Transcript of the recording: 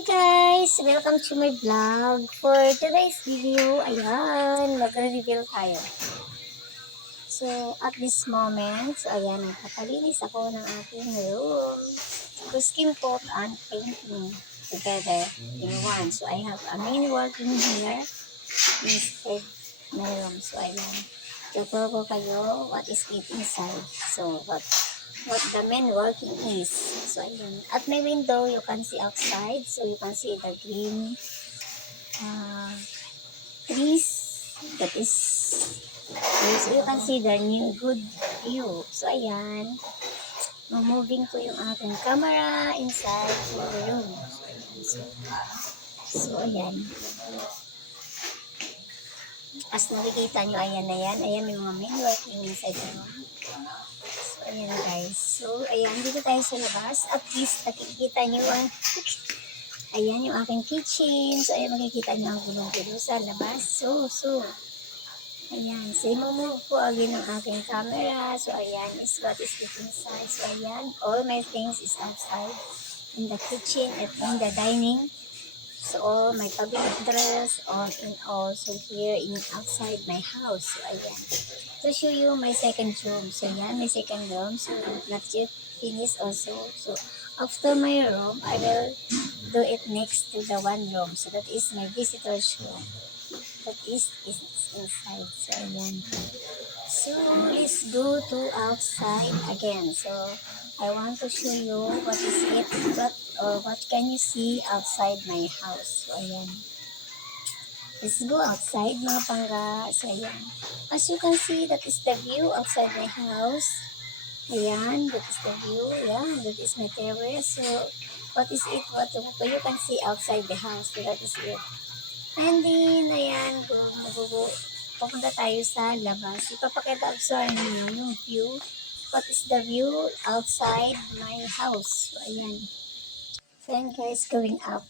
Hi guys! Welcome to my vlog. For today's video, ayan, magre-reveal tayo. So, at this moment, so ayan, nagpapalinis ako ng aking room. So, skin coat and painting together in one. So, I have a main working here instead my room. So, ayan. Tuturo ko kayo what is it inside. So, what what the main working is. So, ayun. At my window, you can see outside. So, you can see the green uh, trees. That is, so you can see the new good view. So, ayan. Moving ko yung aking camera inside the room. So, ayan. As nakikita nyo, ayan na yan. Ayan yung mga main working inside the room. Ayan guys. So, ayan, dito tayo sa labas. At least, nakikita nyo ang... ayan yung aking kitchen. So, ayan, makikita nyo ang gulong-gulo sa labas. So, so, ayan. So, imumove ko again ang aking camera. So, ayan is what is inside. So, ayan, all my things is outside. In the kitchen at in the dining. So, all my public dress on and also here in outside my house. So, ayan to show you my second room. So, yan, my second room. So, not yet finished also. So, after my room, I will do it next to the one room. So, that is my visitor's room. That is, inside. So, ayan. So, let's go to outside again. So, I want to show you what is it, what, or what can you see outside my house. So, ayan. Let's go outside mga pangga. So, ayan. As you can see, that is the view outside my house. Ayan, that is the view. Ayan, that is my terrace. So, what is it? What you can see outside the house. So, that is it. And then, ayan, pupunta tayo sa labas. Ipapakita ko sa inyo yung view. What is the view outside my house? So, ayan. So, ayan guys, going up.